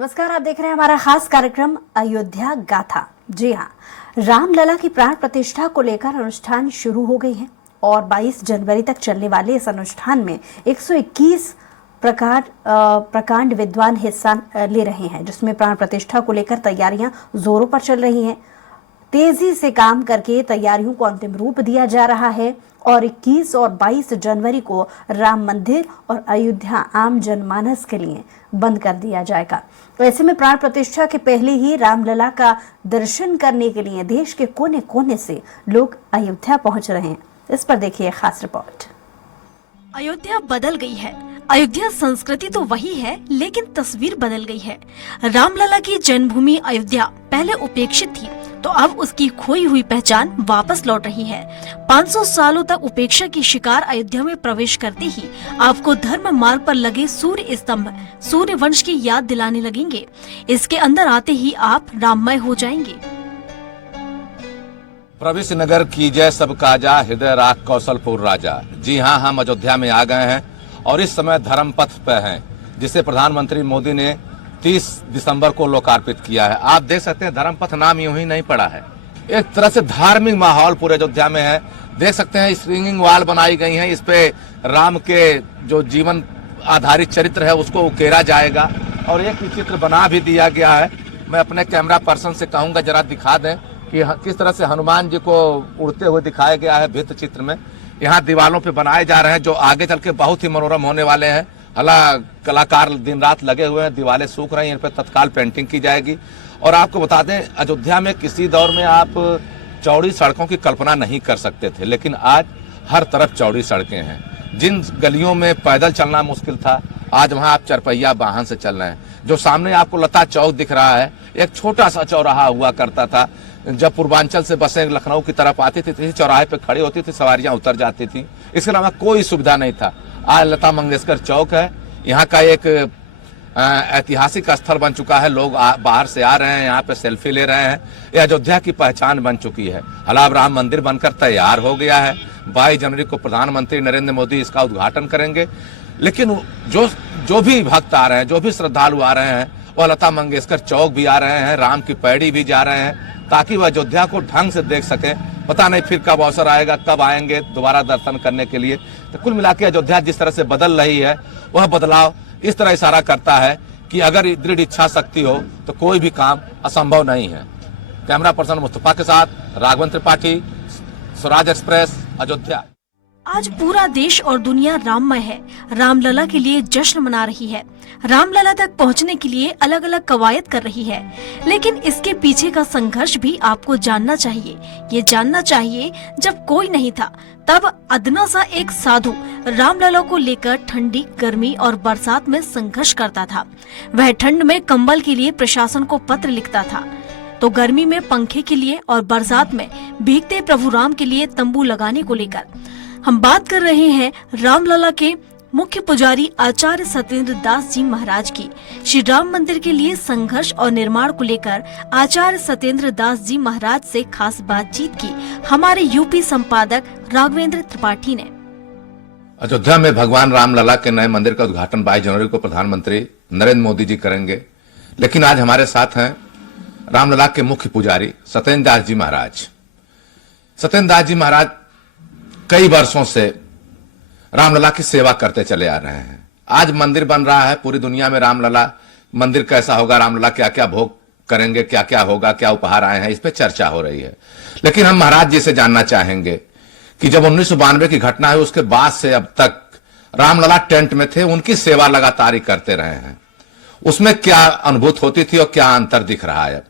नमस्कार, आप देख रहे हैं हमारा खास कार्यक्रम अयोध्या गाथा। जी हाँ, रामलला की प्राण प्रतिष्ठा को लेकर अनुष्ठान शुरू हो गई है और 22 जनवरी तक चलने वाले इस अनुष्ठान में 121 प्रकांड विद्वान हिस्सा ले रहे हैं, जिसमें प्राण प्रतिष्ठा को लेकर तैयारियां जोरों पर चल रही हैं। तेजी से काम करके तैयारियों को अंतिम रूप दिया जा रहा है और 21 और 22 जनवरी को राम मंदिर और अयोध्या आम जनमानस के लिए बंद कर दिया जाएगा। ऐसे में प्राण प्रतिष्ठा के पहले ही रामलला का दर्शन करने के लिए देश के कोने कोने से लोग अयोध्या पहुंच रहे हैं। इस पर देखिए खास रिपोर्ट। अयोध्या बदल गई है। अयोध्या संस्कृति तो वही है, लेकिन तस्वीर बदल गई है। रामलला की जन्मभूमि अयोध्या पहले उपेक्षित थी, तो अब उसकी खोई हुई पहचान वापस लौट रही है। 500 सालों तक उपेक्षा की शिकार अयोध्या में प्रवेश करते ही आपको धर्म मार्ग पर लगे सूर्य स्तंभ, सूर्य वंश की याद दिलाने लगेंगे। इसके अंदर आते ही आप राममय हो जाएंगे। प्रविश नगर कीजय सब काजा, हृदय राख कौशलपुर राजा। जी हाँ, हम अयोध्या में आ गए हैं और इस समय धर्म पथ पे हैं, जिसे प्रधानमंत्री मोदी ने 30 दिसंबर को लोकार्पित किया है। आप देख सकते हैं धर्म पथ नाम यूं ही नहीं पड़ा है, एक तरह से धार्मिक माहौल पूरे अयोध्या में है। देख सकते हैं स्प्रिंगिंग वॉल बनाई गई है, इस पे राम के जो जीवन आधारित चरित्र है उसको उकेरा जाएगा और एक चित्र बना भी दिया गया है। मैं अपने कैमरा पर्सन से कहूंगा जरा दिखा दें कि किस तरह से हनुमान जी को उड़ते हुए दिखाया गया है भित्त चित्र में। यहाँ दीवारों पे बनाए जा रहे हैं जो आगे चल के बहुत ही मनोरम होने वाले हैं। हला कलाकार दिन रात लगे हुए हैं, दीवारें सूख रही हैं, इन पर तत्काल पेंटिंग की जाएगी। और आपको बता दें, अयोध्या में किसी दौर में आप चौड़ी सड़कों की कल्पना नहीं कर सकते थे, लेकिन आज हर तरफ चौड़ी सड़कें हैं। जिन गलियों में पैदल चलना मुश्किल था, आज वहां आप चरपहिया वाहन से चल रहे हैं। जो सामने आपको लता चौक दिख रहा है, एक छोटा सा चौराहा हुआ करता था। जब पूर्वांचल से बसें लखनऊ की तरफ आती थी, इसी चौराहे पे खड़ी होती थी, सवारियां उतर जाती थी। इसके अलावा कोई सुविधा नहीं था। आज लता मंगेशकर चौक है, यहाँ का एक ऐतिहासिक स्थल बन चुका है। लोग बाहर से आ रहे हैं, यहाँ पे सेल्फी ले रहे हैं। यह अयोध्या की पहचान बन चुकी है। हलाब राम मंदिर बनकर तैयार हो गया है। 22 जनवरी को प्रधानमंत्री नरेंद्र मोदी इसका उद्घाटन करेंगे। लेकिन जो भी भक्त आ रहे हैं, जो भी श्रद्धालु आ रहे हैं, वह लता मंगेशकर चौक भी आ रहे हैं, राम की पैड़ी भी जा रहे हैं, ताकि वह अयोध्या को ढंग से देख सके। पता नहीं फिर कब अवसर आएगा, कब आएंगे दोबारा दर्शन करने के लिए। तो कुल मिला के अयोध्या जिस तरह से बदल रही है, वह बदलाव इस तरह इशारा करता है कि अगर दृढ़ इच्छा शक्ति हो तो कोई भी काम असंभव नहीं है। कैमरा पर्सन मुस्तफा के साथ राघवेंद्र त्रिपाठी, स्वराज एक्सप्रेस, अयोध्या। आज पूरा देश और दुनिया राममय है। रामलला के लिए जश्न मना रही है। रामलला तक पहुंचने के लिए अलग अलग कवायद कर रही है, लेकिन इसके पीछे का संघर्ष भी आपको जानना चाहिए। ये जानना चाहिए, जब कोई नहीं था तब अदना सा एक साधु रामलला को लेकर ठंडी, गर्मी और बरसात में संघर्ष करता था। वह ठंड में कंबल के लिए प्रशासन को पत्र लिखता था, तो गर्मी में पंखे के लिए और बरसात में भीगते प्रभु राम के लिए तंबू लगाने को लेकर। हम बात कर रहे हैं रामलला के मुख्य पुजारी आचार्य सत्येंद्र दास जी महाराज की। श्री राम मंदिर के लिए संघर्ष और निर्माण को लेकर आचार्य सत्येंद्र दास जी महाराज से खास बातचीत की हमारे यूपी संपादक राघवेंद्र त्रिपाठी ने। अयोध्या में भगवान रामलला के नए मंदिर का उद्घाटन 22 जनवरी को प्रधानमंत्री नरेंद्र मोदी जी करेंगे। लेकिन आज हमारे साथ हैं रामलला के मुख्य पुजारी सत्येंद्र दास जी महाराज। सत्येंद्र दास जी महाराज कई वर्षों से रामलला की सेवा करते चले आ रहे हैं। आज मंदिर बन रहा है, पूरी दुनिया में रामलला मंदिर कैसा होगा, रामलला क्या क्या भोग करेंगे, क्या क्या होगा, क्या उपहार आए हैं, इस पे चर्चा हो रही है। लेकिन हम महाराज जी से जानना चाहेंगे कि जब 1992 की घटना है, उसके बाद से अब तक रामलला टेंट में थे, उनकी सेवा लगातार ही करते रहे हैं, उसमें क्या अनुभूत होती थी और क्या अंतर दिख रहा है?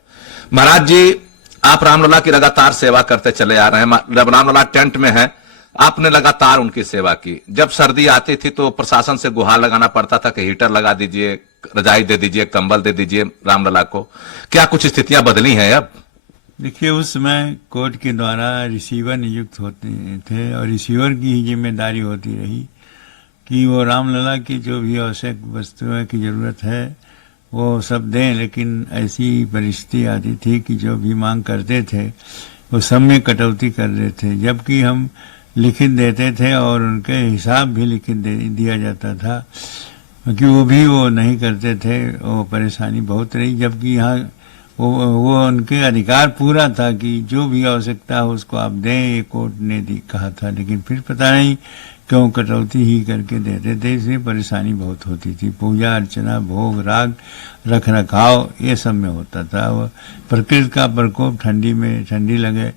महाराज जी, आप रामलला की लगातार सेवा करते चले आ रहे हैं। जब रामलला टेंट में है, आपने लगातार उनकी सेवा की। जब सर्दी आती थी तो प्रशासन से गुहार लगाना पड़ता था कि हीटर लगा दीजिए, रजाई दे दीजिए, कंबल दे दीजिए रामलला को। क्या कुछ स्थितियां बदली हैं अब? देखिए, उस समय कोर्ट के द्वारा रिसीवर नियुक्त होते थे और रिसीवर की ही जिम्मेदारी होती रही कि वो रामलला की जो भी आवश्यक वस्तुओं की जरूरत है वो सब दें। लेकिन ऐसी परिस्थिति आती थी कि जो भी मांग करते थे वो सब में कटौती कर रहे थे, जबकि हम लिखित देते थे और उनके हिसाब भी लिखित दिया जाता था। क्योंकि वो नहीं करते थे, वो परेशानी बहुत रही। जबकि यहाँ वो उनके अधिकार पूरा था कि जो भी आवश्यकता हो उसको आप दें, ये कोर्ट ने कहा था। लेकिन फिर पता नहीं क्यों कटौती ही करके देते थे, इसलिए परेशानी बहुत होती थी। पूजा अर्चना, भोग राग, रख रखाव ये सब में होता था। वो प्रकृति का प्रकोप, ठंडी में ठंडी लगे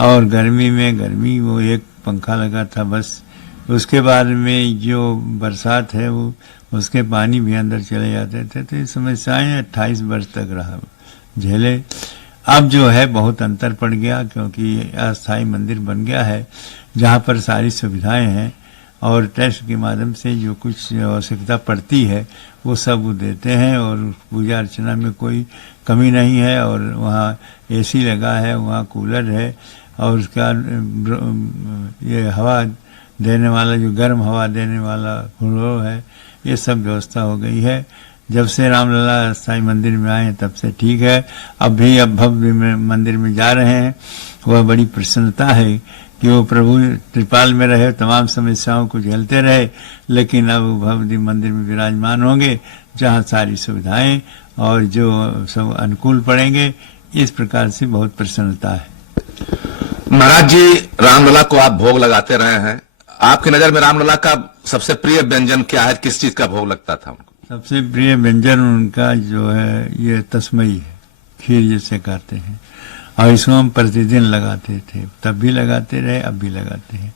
और गर्मी में गर्मी, वो एक पंखा लगा था बस। उसके बाद में जो बरसात है वो उसके पानी भी अंदर चले जाते थे। तो ये समस्याएं 28 वर्ष तक रहा झेले। अब जो है बहुत अंतर पड़ गया, क्योंकि अस्थायी मंदिर बन गया है जहाँ पर सारी सुविधाएं हैं और ट्रस्ट के माध्यम से जो कुछ आवश्यकता पड़ती है वो सब वो देते हैं और पूजा अर्चना में कोई कमी नहीं है। और वहाँ एसी लगा है, वहाँ कूलर है और उसका ये हवा देने वाला, जो गर्म हवा देने वाला फ्लोर है, ये सब व्यवस्था हो गई है। जब से रामलला स्थायी मंदिर में आए तब से ठीक है। अब भव्य मंदिर में जा रहे हैं। वह बड़ी प्रसन्नता है कि वो प्रभु त्रिपाल में रहे, तमाम समस्याओं को झेलते रहे, लेकिन अब भव्य मंदिर में विराजमान होंगे जहाँ सारी सुविधाएं और जो सब अनुकूल पड़ेंगे। इस प्रकार से बहुत प्रसन्नता है। महाराज जी, रामलला को आप भोग लगाते रहे हैं, आपकी नजर में रामलला का सबसे प्रिय व्यंजन क्या है? किस चीज का भोग लगता था उनको? सबसे प्रिय व्यंजन उनका जो है ये तस्मई है, खीर जिसे कहते हैं, और इसको हम प्रतिदिन लगाते थे, तब भी लगाते रहे, अब भी लगाते हैं।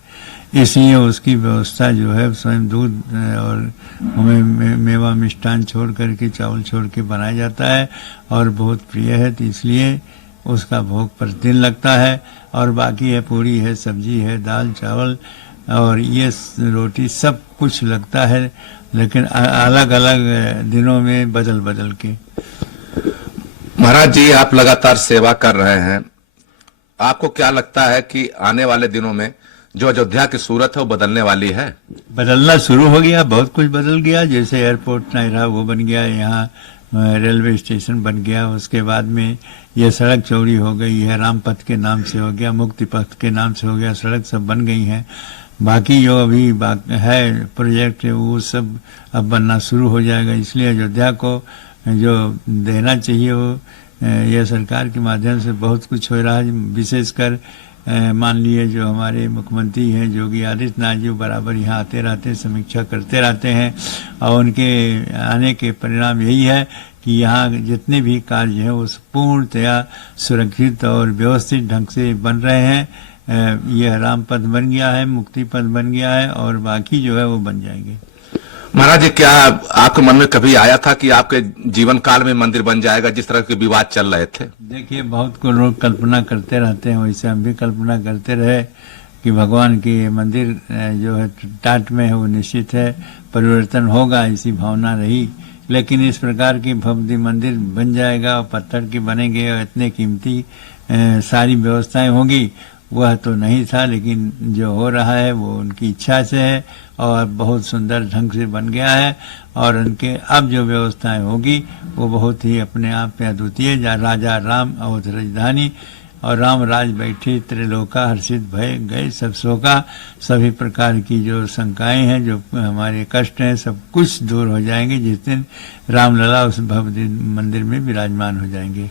इसलिए उसकी व्यवस्था जो है स्वयं दूध और हमें मेवा मिष्ठान छोड़ करके, चावल छोड़ के बनाया जाता है और बहुत प्रिय है। तो इसलिए उसका भोग प्रतिदिन लगता है। और बाकी है पूरी है, सब्जी है, दाल चावल और ये रोटी सब कुछ लगता है, लेकिन अलग अलग दिनों में बदल बदल के। महाराज जी, आप लगातार सेवा कर रहे हैं, आपको क्या लगता है कि आने वाले दिनों में जो अयोध्या की सूरत है वो बदलने वाली है? बदलना शुरू हो गया, बहुत कुछ बदल गया। जैसे एयरपोर्ट नहीं रहा वो बन गया, यहाँ रेलवे स्टेशन बन गया, उसके बाद में यह सड़क चौड़ी हो गई है, रामपथ के नाम से हो गया, मुक्ति पथ के नाम से हो गया, सड़क सब बन गई हैं। बाकी जो अभी है प्रोजेक्ट वो सब अब बनना शुरू हो जाएगा। इसलिए अयोध्या को जो देना चाहिए वो यह सरकार के माध्यम से बहुत कुछ हो रहा है। विशेषकर मान लिए जो हमारे मुख्यमंत्री हैं योगी आदित्यनाथ जी, बराबर यहाँ आते रहते हैं, समीक्षा करते रहते हैं और उनके आने के परिणाम यही है कि यहाँ जितने भी कार्य हैं वो पूर्णतया सुरक्षित और व्यवस्थित ढंग से बन रहे हैं। यह राम पथ बन गया है, मुक्ति पथ बन गया है और बाकी जो है वो बन जाएंगे। महाराज जी, क्या आपके मन में कभी आया था कि आपके जीवन काल में मंदिर बन जाएगा, जिस तरह के विवाद चल रहे थे? देखिए, बहुत को लोग कल्पना करते रहते हैं, वैसे हम भी कल्पना करते रहे कि भगवान की मंदिर जो है टाट में है वो निश्चित है परिवर्तन होगा, ऐसी भावना रही। लेकिन इस प्रकार की भव्य मंदिर बन जाएगा और पत्थर के बनेंगे और इतने कीमती सारी व्यवस्थाएं होंगी, वह तो नहीं था। लेकिन जो हो रहा है वो उनकी इच्छा से है और बहुत सुंदर ढंग से बन गया है। और उनके अब जो व्यवस्थाएं होगी वो बहुत ही अपने आप में अद्वितीय। राजा राम अवध राजधानी और राम राज बैठे त्रिलोका, हर्षित भय गए सब शोका। सभी प्रकार की जो शंकाएं हैं, जो हमारे कष्ट हैं, सब कुछ दूर हो जाएंगे जिस दिन रामलला उस भव्य मंदिर में विराजमान हो जाएंगे।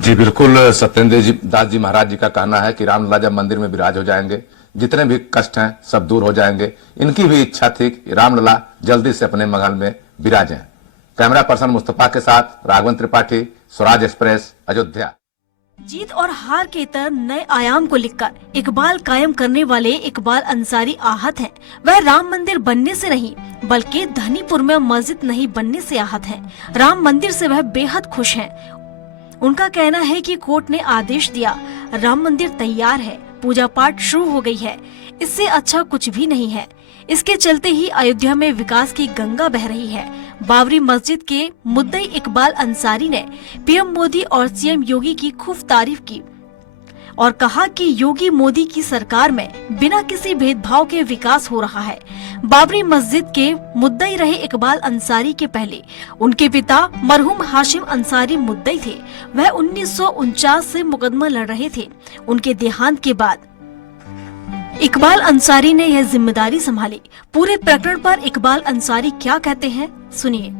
जी बिल्कुल, सत्येंद्र दास जी महाराज जी का कहना है कि रामलला जब मंदिर में विराज हो जाएंगे, जितने भी कष्ट हैं सब दूर हो जाएंगे। इनकी भी इच्छा थी कि रामलला जल्दी से अपने महल में विराजें। कैमरा पर्सन मुस्तफा के साथ राघवन त्रिपाठी, स्वराज एक्सप्रेस, अयोध्या। जीत और हार के इतर नए आयाम को लिखकर इकबाल कायम करने वाले इकबाल अंसारी आहत हैं। वह राम मंदिर बनने से नहीं बल्कि धनीपुर में मस्जिद नहीं बनने से आहत हैं। राम मंदिर से वह बेहद खुश हैं। उनका कहना है कि कोर्ट ने आदेश दिया, राम मंदिर तैयार है, पूजा पाठ शुरू हो गई है, इससे अच्छा कुछ भी नहीं है। इसके चलते ही अयोध्या में विकास की गंगा बह रही है। बाबरी मस्जिद के मुद्दई इकबाल अंसारी ने पीएम मोदी और सीएम योगी की खूब तारीफ की और कहा कि योगी मोदी की सरकार में बिना किसी भेदभाव के विकास हो रहा है। बाबरी मस्जिद के मुद्दई रहे इकबाल अंसारी के पहले उनके पिता मरहूम हाशिम अंसारी मुद्दई थे। वह 1949 से मुकदमा लड़ रहे थे। उनके देहांत के बाद इकबाल अंसारी ने यह जिम्मेदारी संभाली। पूरे प्रकरण पर इकबाल अंसारी क्या कहते हैं, सुनिए।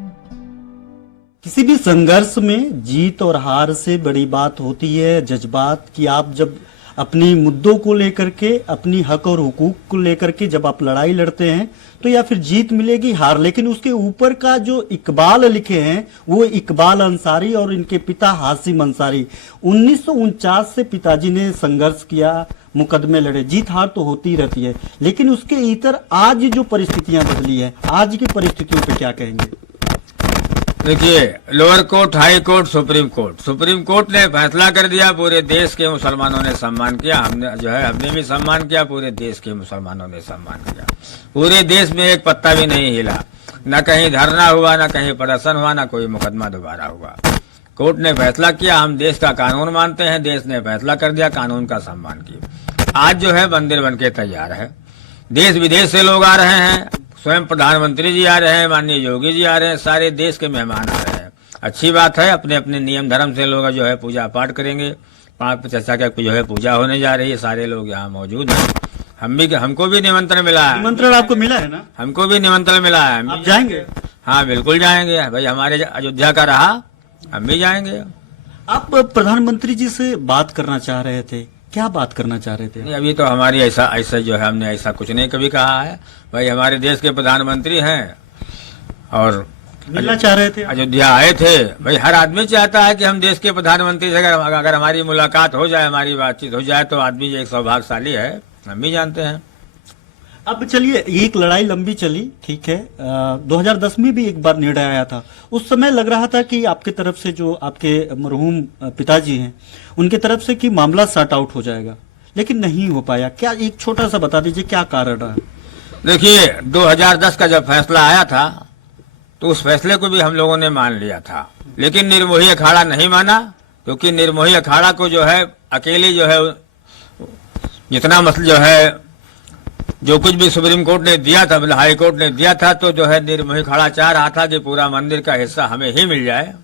किसी भी संघर्ष में जीत और हार से बड़ी बात होती है जज्बात की। आप जब अपनी मुद्दों को लेकर के, अपनी हक और हुकूक को लेकर के जब आप लड़ाई लड़ते हैं तो या फिर जीत मिलेगी हार, लेकिन उसके ऊपर का जो इकबाल लिखे हैं वो इकबाल अंसारी और इनके पिता हाशिम अंसारी। 1949 से पिताजी ने संघर्ष किया, मुकदमे लड़े, जीत हार तो होती रहती है, लेकिन उसके इतर आज जो परिस्थितियां बदली है, आज की परिस्थितियों पे क्या कहेंगे? देखिए, lower court, high court, supreme court ने फैसला कर दिया, पूरे देश के मुसलमानों ने सम्मान किया, हमने भी सम्मान किया, पूरे देश के मुसलमानों ने सम्मान किया। पूरे देश में एक पत्ता भी नहीं हिला, न कहीं धरना हुआ, न कहीं प्रदर्शन हुआ, न कोई मुकदमा दोबारा हुआ। कोर्ट ने फैसला किया, हम देश का कानून मानते हैं, देश ने फैसला कर दिया, कानून का सम्मान किया। आज जो है मंदिर बनके तैयार है, देश विदेश से लोग आ रहे हैं, स्वयं प्रधानमंत्री जी आ रहे हैं, माननीय योगी जी आ रहे हैं, सारे देश के मेहमान आ रहे हैं। अच्छी बात है, अपने अपने नियम धर्म से लोग जो है पूजा पाठ करेंगे। 5 चर्चा का जो है पूजा होने जा रही है, सारे लोग यहाँ मौजूद हैं। हमको भी निमंत्रण मिला है। निमंत्रण आपको मिला है ना? हमको भी निमंत्रण मिला है। आप जाएंगे? हाँ, बिल्कुल जाएंगे भाई, हमारे अयोध्या का रहा, हम भी जाएंगे। आप प्रधानमंत्री जी से बात करना चाह रहे थे, क्या बात करना चाह रहे थे? नहीं, अभी तो हमारी ऐसा जो है, हमने ऐसा कुछ नहीं कभी कहा है। भाई हमारे देश के प्रधानमंत्री हैं और मिलना चाह रहे थे? अयोध्या आए थे। भाई हर आदमी चाहता है कि हम देश के प्रधानमंत्री से अगर हमारी मुलाकात हो जाए, हमारी बातचीत हो जाए, तो आदमी जो एक सौभाग्यशाली है, हम भी जानते हैं। अब चलिए, एक लड़ाई लंबी चली, ठीक है। 2010 में भी एक बार निर्णय आया था, उस समय लग रहा था कि आपके तरफ से, जो आपके मरहूम पिताजी हैं, उनके तरफ से कि मामला सॉर्ट आउट हो जाएगा, लेकिन नहीं हो पाया। क्या एक छोटा सा बता दीजिए क्या कारण रहा? देखिए, 2010 का जब फैसला आया था तो उस फैसले को भी हम लोगों ने मान लिया था, लेकिन निर्मोही अखाड़ा नहीं माना, क्योंकि निर्मोही अखाड़ा को जो है अकेले जो है जितना मसला जो है, जो कुछ भी सुप्रीम कोर्ट ने दिया था, मतलब हाई कोर्ट ने दिया था, तो जो है निर्मोही अखाड़ा चाह रहा था कि पूरा मंदिर का हिस्सा हमें ही मिल जाए,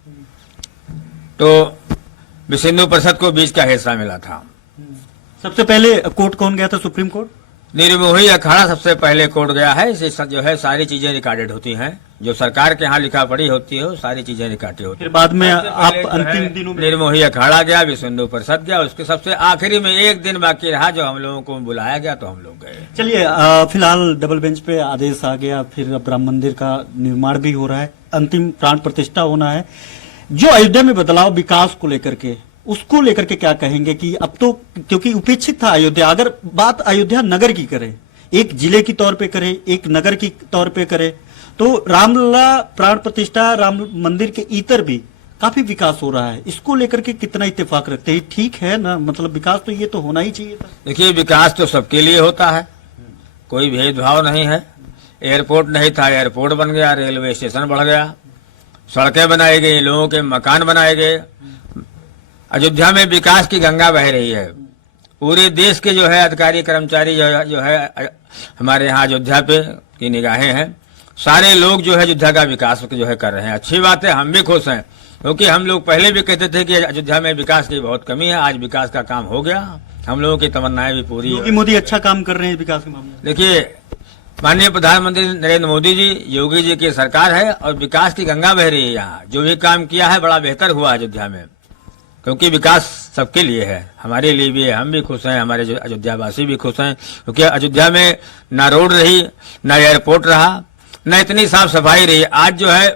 तो विश्व हिंदू परिषद को बीच का हिस्सा मिला था। सबसे पहले कोर्ट कौन गया था? Supreme court? निर्मोही अखाड़ा सबसे पहले कोर्ट गया है। इसे जो है सारी चीजें रिकॉर्डेड होती हैं, जो सरकार के यहाँ लिखा पढ़ी होती है, सारी चीजें रिकॉर्डेड होती फिर बाद में आप अंतिम दिनों में? निर्मोही अखाड़ा गया, विश्व हिंदू परिषद गया, उसके सबसे आखिरी में एक दिन बाकी रहा जो हम लोगों को बुलाया गया, तो हम लोग गए। चलिए, फिलहाल डबल बेंच पे आदेश आ गया, फिर अब राम मंदिर का निर्माण भी हो रहा है, अंतिम प्राण प्रतिष्ठा होना है। जो अयोध्या में बदलाव विकास को लेकर के, उसको लेकर के क्या कहेंगे कि अब तो, क्योंकि उपेक्षित था अयोध्या, अगर बात अयोध्या नगर की करें, एक जिले की तौर पे करें, एक नगर की तौर पे करें, तो रामलला प्राण प्रतिष्ठा, राम मंदिर के इतर भी काफी विकास हो रहा है, इसको लेकर के कितना इत्तेफाक रखते हैं? ठीक है ना? मतलब विकास तो ये तो होना ही चाहिए था। देखिए, विकास तो सबके लिए होता है, कोई भेदभाव नहीं है। एयरपोर्ट नहीं था, एयरपोर्ट बन गया, रेलवे स्टेशन बढ़ गया, सड़कें बनाई गई, लोगों के मकान बनाए गए। अयोध्या में विकास की गंगा बह रही है। पूरे देश के जो है अधिकारी कर्मचारी जो है हमारे यहाँ अयोध्या पे की निगाहें हैं, सारे लोग जो है अयोध्या का विकास जो है कर रहे हैं। अच्छी बात है, हम भी खुश हैं, क्योंकि हम लोग पहले भी कहते थे कि अयोध्या में विकास की बहुत कमी है। आज विकास का काम हो गया, हम लोगों की तमन्नाएं भी पूरी योगी मोदी अच्छा काम कर रहे हैं विकास के मामले में। देखिए, माननीय प्रधानमंत्री नरेंद्र मोदी जी, योगी जी की सरकार है और विकास की गंगा बह रही है। यहाँ जो भी काम किया है बड़ा बेहतर हुआ अयोध्या में, क्योंकि विकास सबके लिए है, हमारे लिए भी है, हम भी खुश हैं, हमारे अयोध्या वासी भी खुश हैं, क्योंकि अयोध्या में ना रोड रही, ना एयरपोर्ट रहा, ना इतनी साफ सफाई रही। आज जो है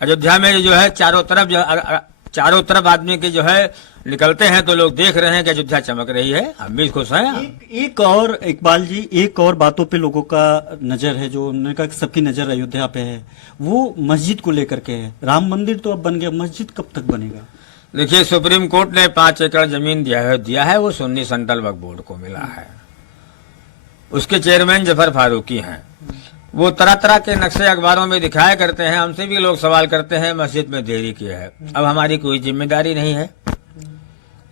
अयोध्या में जो है चारों तरफ आदमी के जो है निकलते हैं तो लोग देख रहे हैं कि अयोध्या चमक रही है, हम भी खुश हैं। एक और इकबाल जी, एक और बातों पे लोगों का नजर है, जो उन्होंने कहा कि सबकी नजर अयोध्या पे है, वो मस्जिद को लेकर के है। राम मंदिर तो अब बन गया, मस्जिद कब तक बनेगा? देखिए, सुप्रीम कोर्ट ने 5 एकड़ जमीन दिया है, वो सुन्नी सेंट्रल वक्फ बोर्ड को मिला है। उसके चेयरमैन जफर फारूकी हैं। वो तरह तरह के नक्शे अखबारों में दिखाया करते हैं, हमसे भी लोग सवाल करते हैं मस्जिद में देरी की है। अब हमारी कोई जिम्मेदारी नहीं है,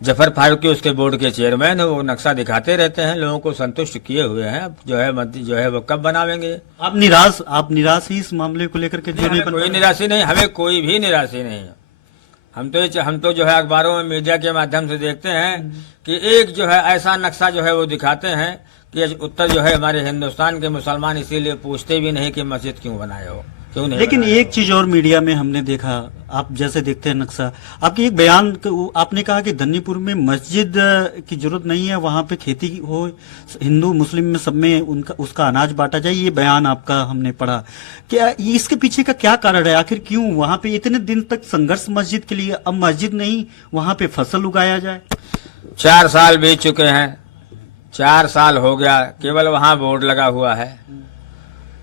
जफर फारूकी उसके बोर्ड के चेयरमैन है, वो नक्शा दिखाते रहते हैं, लोगों को संतुष्ट किए हुए हैं। अब जो है मस्जिद जो है वो कब बनावेंगे? आप निराश ही इस मामले को लेकर के? कोई निराशा नहीं, हमें कोई भी निराशा नहीं। हम तो जो है अखबारों में मीडिया के माध्यम से देखते हैं कि एक जो है ऐसा नक्शा जो है वो दिखाते हैं कि उत्तर जो है हमारे हिंदुस्तान के मुसलमान इसीलिए पूछते भी नहीं कि मस्जिद क्यों बनाए हो, क्यों नहीं लेकिन बनाए एक हो। चीज और मीडिया में हमने देखा, आप जैसे देखते हैं नक्शा, आपकी एक बयान आपने कहा कि धन्नीपुर में मस्जिद की जरूरत नहीं है, वहां पे खेती हो, हिंदू मुस्लिम में सब में उसका अनाज बांटा जाए, ये बयान आपका हमने पढ़ा। क्या इसके पीछे का क्या कारण है, आखिर क्यों वहां पे इतने दिन तक संघर्ष मस्जिद के लिए, अब मस्जिद नहीं वहां पे फसल उगाया जाए? 4 साल बीत चुके हैं, 4 साल हो गया, केवल वहां बोर्ड लगा हुआ है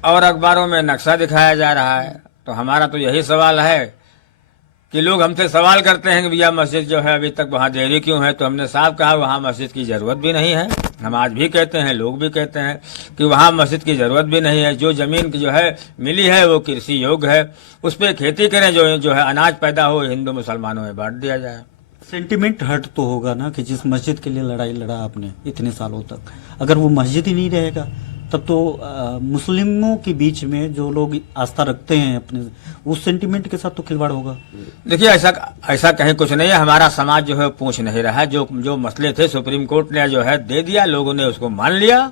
और अखबारों में नक्शा दिखाया जा रहा है। तो हमारा तो यही सवाल है कि लोग हमसे सवाल करते हैं कि भैया मस्जिद जो है अभी तक वहाँ देरी क्यों है, तो हमने साफ कहा वहाँ मस्जिद की जरूरत भी नहीं है। हम आज भी कहते हैं, लोग भी कहते हैं कि वहाँ मस्जिद की जरूरत भी नहीं है। जो जमीन की जो है मिली है वो कृषि योग्य है, उस पर खेती करें, जो है अनाज पैदा हो, हिंदू मुसलमानों में बांट दिया जाए। सेंटिमेंट हर्ट तो होगा ना कि जिस मस्जिद के लिए लड़ाई लड़ा आपने इतने सालों तक, अगर वो मस्जिद ही नहीं रहेगा तब तो मुस्लिमों के बीच में जो लोग आस्था रखते हैं अपने, उस सेंटिमेंट के साथ तो खिलवाड़ होगा। देखिए ऐसा कहीं कुछ नहीं है। हमारा समाज जो है पूछ नहीं रहा है। जो मसले थे सुप्रीम कोर्ट ने जो है दे दिया, लोगों ने उसको मान लिया।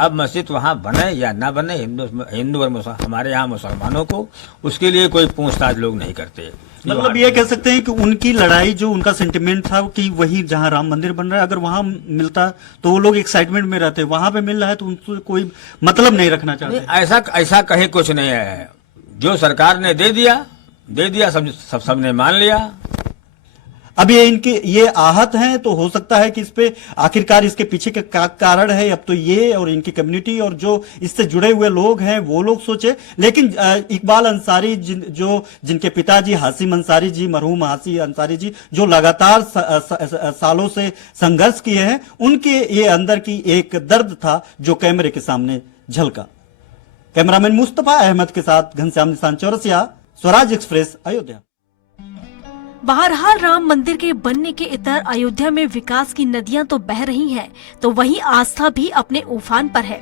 अब मस्जिद वहाँ बने या ना बने, हिंदू और हमारे यहाँ मुसलमानों को उसके लिए कोई पूछताछ लोग नहीं करते। मतलब ये कह सकते हैं कि उनकी लड़ाई, जो उनका सेंटिमेंट था कि वही जहां राम मंदिर बन रहा है, अगर वहां मिलता तो वो लोग एक्साइटमेंट में रहते, वहां पे मिल रहा है तो उनको कोई मतलब नहीं रखना चाहते। ऐसा कहीं कुछ नहीं है। जो सरकार ने दे दिया, सबने मान लिया। अब ये आहत हैं, तो हो सकता है कि इस पे आखिरकार इसके पीछे का कारण है, अब तो ये और इनकी कम्युनिटी और जो इससे जुड़े हुए लोग हैं वो लोग सोचे। लेकिन इकबाल अंसारी जिनके पिताजी हासिम अंसारी जी, मरहूम हासिम अंसारी जी, जो लगातार सालों से संघर्ष किए हैं, उनके ये अंदर की एक दर्द था जो कैमरे के सामने झलका। कैमरामैन मुस्तफा अहमद के साथ घनश्याम निशान चौरसिया, स्वराज एक्सप्रेस, अयोध्या। बहरहाल राम मंदिर के बनने के इतर अयोध्या में विकास की नदियां तो बह रही हैं, तो वहीं आस्था भी अपने उफान पर है।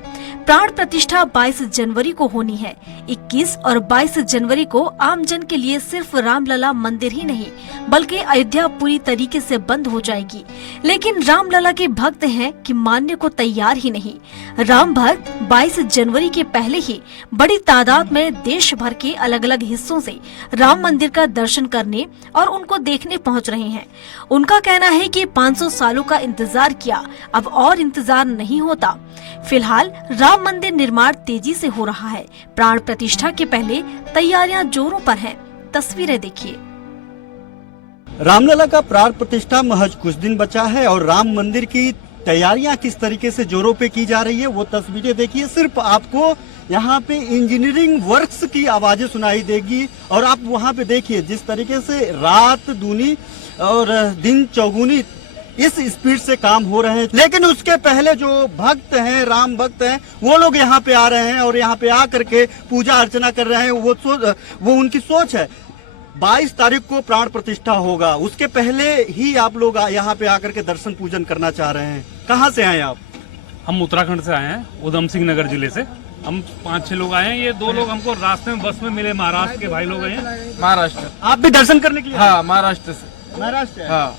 प्राण प्रतिष्ठा 22 जनवरी को होनी है। 21 और 22 जनवरी को आमजन के लिए सिर्फ रामलला मंदिर ही नहीं बल्कि अयोध्या पूरी तरीके से बंद हो जाएगी। लेकिन रामलला के भक्त हैं कि मानने को तैयार ही नहीं। राम भक्त 22 जनवरी के पहले ही बड़ी तादाद में देश भर के अलग अलग हिस्सों से राम मंदिर का दर्शन करने और उनको देखने पहुंच रहे हैं। उनका कहना है कि 500 सालों का इंतजार किया, अब और इंतजार नहीं होता। फिलहाल राम मंदिर निर्माण तेजी से हो रहा है। प्राण प्रतिष्ठा के पहले तैयारियां जोरों पर हैं। तस्वीरें देखिए। रामलला का प्राण प्रतिष्ठा महज कुछ दिन बचा है और राम मंदिर की तैयारियां किस तरीके से जोरों पे की जा रही है वो तस्वीरें देखिए। सिर्फ आपको यहाँ पे इंजीनियरिंग वर्क्स की आवाजें सुनाई देगी और आप वहाँ पे देखिए जिस तरीके से रात दूनी और दिन चौगुनी इस स्पीड से काम हो रहे हैं। लेकिन उसके पहले जो भक्त हैं, राम भक्त हैं, वो लोग यहाँ पे आ रहे हैं और यहाँ पे आकर के पूजा अर्चना कर रहे हैं। वो उनकी सोच है 22 तारीख को प्राण प्रतिष्ठा होगा, उसके पहले ही आप लोग यहाँ पे आकर के दर्शन पूजन करना चाह रहे हैं। कहाँ से आए आप? हम उत्तराखंड से आए हैं, उधम सिंह नगर जिले से। हम 5-6 लोग आए हैं। ये 2 लोग हमको रास्ते में बस में मिले, महाराष्ट्र के भाई लोग हैं। महाराष्ट्र। आप भी दर्शन करने के लिए? हाँ, महाराष्ट्र से। महाराष्ट्र? हाँ।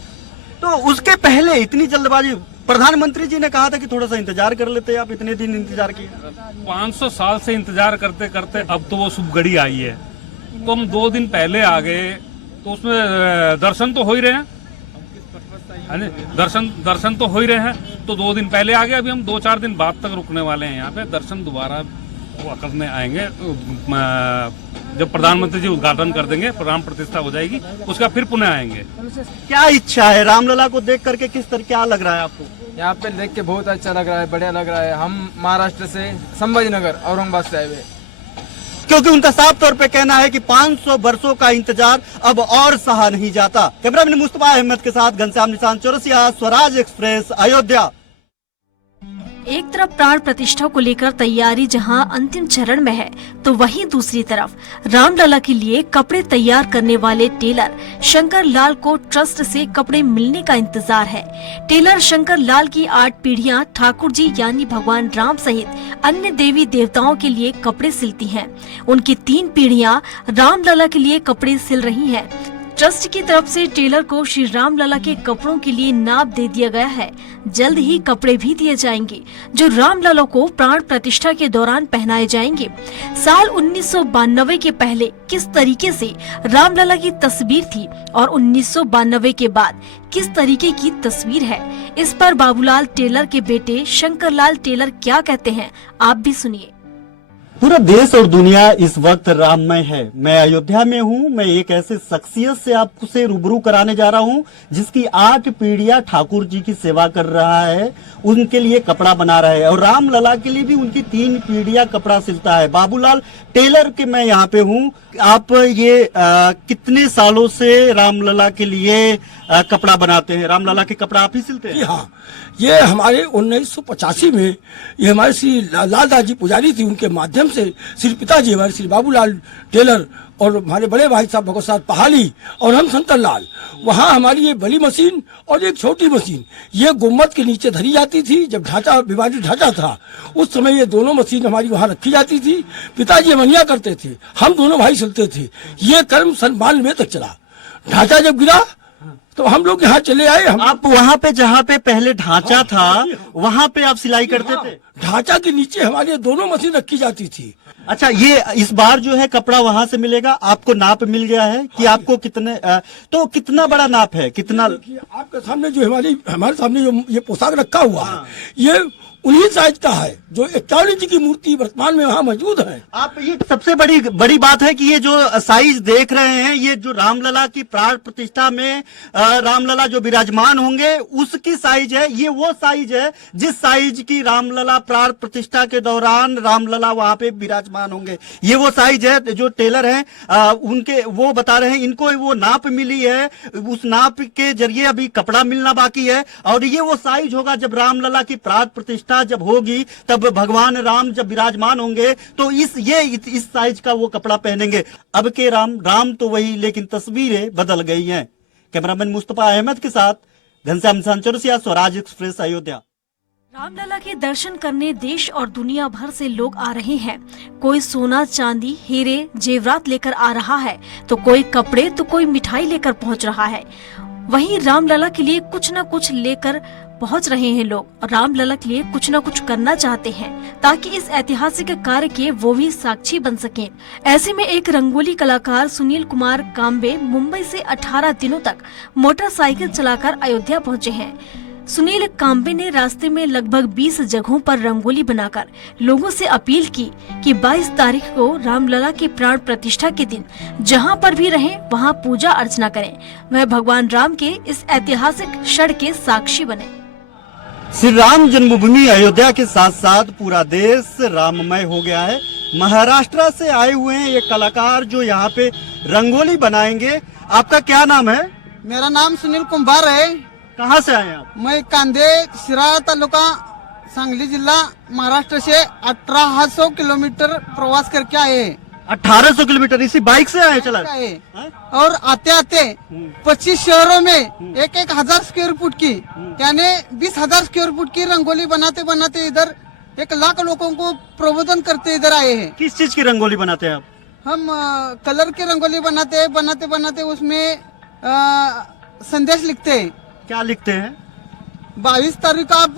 तो उसके पहले इतनी जल्दबाजी, प्रधानमंत्री जी ने कहा था कि थोड़ा सा इंतजार कर लेते, आप इतने दिन इंतजार किए। 500 साल से इंतजार करते करते अब तो वो शुभ घड़ी आई है, तो हम 2 दिन पहले आ गए। तो उसमें दर्शन तो हो ही रहे हैं, दर्शन तो हो ही रहे हैं। तो 2 दिन पहले आ गए, अभी हम 2-4 दिन बाद तक रुकने वाले हैं यहाँ पे। दर्शन दोबारा करने आएंगे जब प्रधानमंत्री जी उद्घाटन कर देंगे, प्राण प्रतिष्ठा हो जाएगी, उसका फिर पुनः आएंगे। क्या इच्छा है रामलला को देख करके? क्या लग रहा है आपको? यहाँ पे देख के बहुत अच्छा लग रहा है, बढ़िया लग रहा है। हम महाराष्ट्र से संभाजी नगर औरंगाबाद से आए हुए, क्योंकि उनका साफ तौर पे कहना है कि 500 वर्षों का इंतजार अब और सहा नहीं जाता। कैमरामैन मुस्तफा अहमद के साथ घनश्याम निशान चौरसिया, स्वराज एक्सप्रेस, अयोध्या। एक तरफ प्राण प्रतिष्ठा को लेकर तैयारी जहां अंतिम चरण में है, तो वहीं दूसरी तरफ रामलला के लिए कपड़े तैयार करने वाले टेलर शंकर लाल को ट्रस्ट से कपड़े मिलने का इंतजार है। टेलर शंकर लाल की 8 पीढ़ियां ठाकुर जी यानी भगवान राम सहित अन्य देवी देवताओं के लिए कपड़े सिलती हैं। उनकी 3 पीढ़ियां रामलला के लिए कपड़े सिल रही हैं। ट्रस्ट की तरफ से टेलर को श्री रामलला के कपड़ों के लिए नाप दे दिया गया है। जल्द ही कपड़े भी दिए जाएंगे जो रामलला को प्राण प्रतिष्ठा के दौरान पहनाए जाएंगे। साल 1992 के पहले किस तरीके से रामलला की तस्वीर थी और 1992 के बाद किस तरीके की तस्वीर है, इस पर बाबूलाल टेलर के बेटे शंकरलाल टेलर क्या कहते हैं, आप भी सुनिए। पूरा देश और दुनिया इस वक्त राममय है। मैं अयोध्या में हूँ। मैं एक ऐसे शख्सियत से आपसे रूबरू कराने जा रहा हूँ जिसकी 8 पीढ़ियां ठाकुर जी की सेवा कर रहा है, उनके लिए कपड़ा बना रहा है और रामलला के लिए भी उनकी 3 पीढ़ियां कपड़ा सिलता है। बाबूलाल टेलर के मैं यहाँ पे हूँ। आप ये कितने सालों से रामलला के लिए कपड़ा बनाते हैं? रामलला के कपड़ा आप ही सिलते हैं? जी हाँ, ये हमारे 1985 में ये हमारे श्री लालदास जी पुजारी थी, उनके माध्यम से श्री पिताजी हमारे श्री बाबूलाल टेलर और हमारे बड़े भाई साहब भगवत साहब पहाड़ी और हम शंकरलाल, वहाँ हमारी ये बड़ी मशीन और एक छोटी मशीन ये गुम्बद के नीचे धरी जाती थी। जब ढांचा विभाजित ढांचा था उस समय ये दोनों मशीन हमारी वहाँ रखी जाती थी। पिताजी मनिया करते थे, हम दोनों भाई सिलते थे। ये कर्म सन 92 तक चला। ढांचा जब गिरा तो हम लोग यहाँ चले आए। आप वहाँ पे जहाँ पे पहले ढांचा था वहाँ पे आप सिलाई करते थे? ढांचा के नीचे हमारी दोनों मशीन रखी जाती थी। अच्छा, ये इस बार जो है कपड़ा वहाँ से मिलेगा, आपको नाप मिल गया है कि आपको कितने तो कितना बड़ा नाप है? कितना? आपके सामने जो हमारे सामने जो ये पोशाक रखा हुआ है ये उन्हीं साइज का है जो 51 इंच की मूर्ति वर्तमान में वहाँ मौजूद है। आप ये सबसे बड़ी बात है कि ये जो साइज देख रहे हैं ये जो रामलला की प्राण प्रतिष्ठा में रामलला जो विराजमान होंगे उसकी साइज है। ये वो साइज है जिस साइज की रामलला प्राण प्रतिष्ठा के दौरान रामलला वहाँ पे विराजमान होंगे। ये वो साइज है। जो टेलर हैं उनके वो बता रहे हैं इनको वो नाप मिली है, उस नाप के जरिए अभी कपड़ा मिलना बाकी है और ये वो साइज होगा जब रामलला की प्राण प्रतिष्ठा जब होगी तब भगवान राम जब विराजमान होंगे तो इस साइज का वो कपड़ा पहनेंगे। अब के राम तो वही, लेकिन तस्वीरें बदल गई हैं। कैमरामैन मुस्तफा अहमद के साथ घनश्याम चौरसिया, स्वराज एक्सप्रेस, अयोध्या। रामलला के दर्शन करने देश और दुनिया भर से लोग आ रहे हैं। कोई सोना चांदी हीरे जेवरात लेकर आ रहा है तो कोई कपड़े तो कोई मिठाई लेकर पहुंच रहा है। वहीं रामलला के लिए कुछ न कुछ लेकर पहुंच रहे हैं लोग। रामलला के लिए कुछ न कुछ करना चाहते हैं ताकि इस ऐतिहासिक कार्य के वो भी साक्षी बन सकें। ऐसे में एक रंगोली कलाकार सुनील कुमार काम्बे मुंबई से 18 दिनों तक मोटरसाइकिल चलाकर अयोध्या पहुंचे हैं। सुनील काम्बे ने रास्ते में लगभग 20 जगहों पर रंगोली बनाकर लोगों से अपील की कि 22 तारीख को रामलला के प्राण प्रतिष्ठा के दिन जहां पर भी रहें वहां पूजा अर्चना करें, वह भगवान राम के इस ऐतिहासिक क्षण के साक्षी बने। श्री राम जन्मभूमि अयोध्या के साथ साथ पूरा देश राममय हो गया है। महाराष्ट्र से आए हुए हैं ये कलाकार जो यहाँ पे रंगोली बनाएंगे। आपका क्या नाम है? मेरा नाम सुनील कुंभार है। कहाँ से आए आप? मैं कांदे शिराळा तालुका सांगली जिला महाराष्ट्र से 1800 किलोमीटर प्रवास करके आए। 1800 किलोमीटर इसी बाइक से आए चला? और आते आते 25 शहरों में 1,000 स्क्वायर फुट की यानी 20,000 स्क्वायर फुट की रंगोली बनाते बनाते इधर 1 लाख लोगों को प्रबोधन करते इधर आए हैं। किस चीज की रंगोली बनाते हैं आप? हम कलर की रंगोली बनाते हैं। बनाते बनाते उसमें संदेश लिखते हैं। क्या लिखते हैं? 22 तारीख आप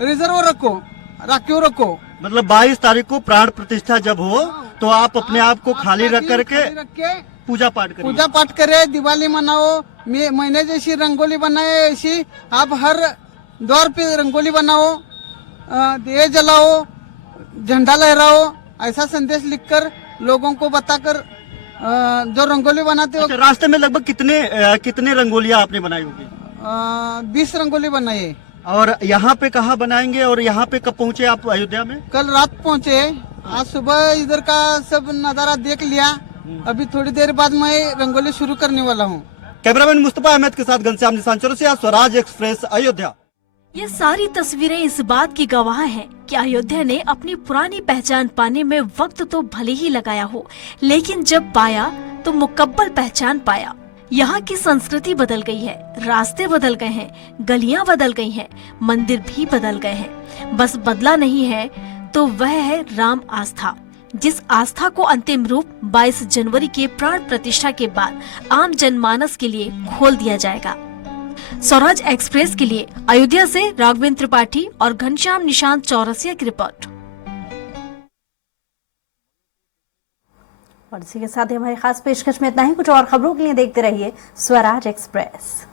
रिजर्व रखो, राखियो रखो। मतलब 22 तारीख को प्राण प्रतिष्ठा जब हो तो आप अपने आप को खाली रख करके पूजा पाठ करे, दिवाली मनाओ, महीने जैसी रंगोली बनाए ऐसी आप हर द्वार पे रंगोली बनाओ, दिए जलाओ, झंडा लहराओ, ऐसा संदेश लिखकर लोगों को बताकर जो रंगोली बनाते हो। अच्छा, रास्ते में लगभग कितने रंगोलियां आपने बनाई होगी? 20 रंगोली बनाई। और यहाँ पे कहाँ बनाएंगे और यहाँ पे कब पहुँचे आप अयोध्या में? कल रात पहुँचे। आज सुबह इधर का सब नजारा देख लिया। अभी थोड़ी देर बाद मैं रंगोली शुरू करने वाला हूँ। कैमरामैन मुस्तफा अहमद के साथ घनश्याम चौरसिया, स्वराज एक्सप्रेस, अयोध्या। ये सारी तस्वीरें इस बात की गवाह हैं कि अयोध्या ने अपनी पुरानी पहचान पाने में वक्त तो भले ही लगाया हो, लेकिन जब पाया तो मुकब्बल पहचान पाया। यहाँ की संस्कृति बदल गई है, रास्ते बदल गए हैं, गलियाँ बदल गई हैं, मंदिर भी बदल गए हैं। बस बदला नहीं है तो वह है राम आस्था। जिस आस्था को अंतिम रूप 22 जनवरी के प्राण प्रतिष्ठा के बाद आम जनमानस के लिए खोल दिया जाएगा। स्वराज एक्सप्रेस के लिए अयोध्या से राघवेंद्र त्रिपाठी और घनश्याम निशांत चौरसिया की रिपोर्ट। और इसी के साथ ही हमारी खास पेशकश में इतना ही। कुछ और खबरों के लिए देखते रहिए स्वराज एक्सप्रेस।